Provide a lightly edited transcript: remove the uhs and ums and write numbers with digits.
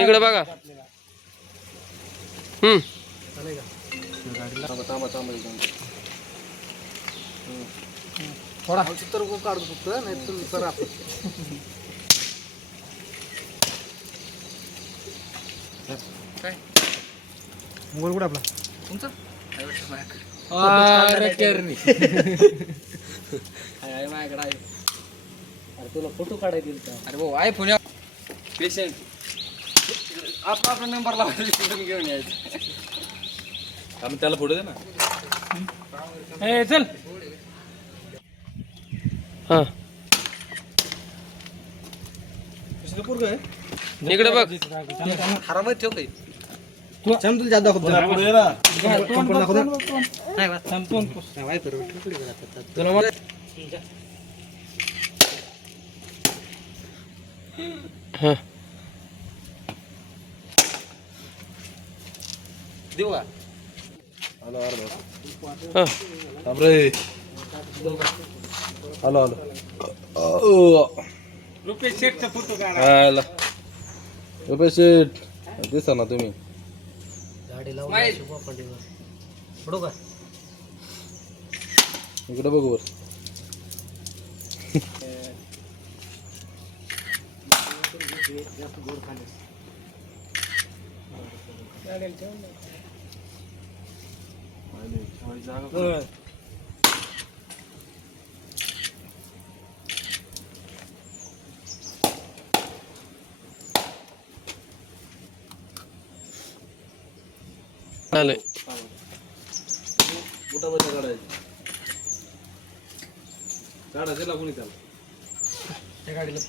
इकडे बघा. थोडा चित्र काढतो फक्त नाही तर सर आपण काय मोबाईल कुठे आपला तुमचा माझ्याकडे आहे. अरे तुला फोटो काढायचे अरे भाऊ आयफोन पेशंट आपला नंबर लावायचा घेऊन यायचं. आम्ही त्याला फोटो दे ना. चल हा इकडे बघ. खराब ठेव काही तू तुला जात दाखवतो देऊ का हॅलो हॅलो हॅलो रुपेश शेठचा फोटो काढा. हॅलो रुपेश शेठ दिसा ना तुम्ही. गाडी लावून फोटो का इकडे बघू वर. चालेल. मोठा बच्चा काढायचा. काढा त्याला कोणी त्याला त्या गाडीला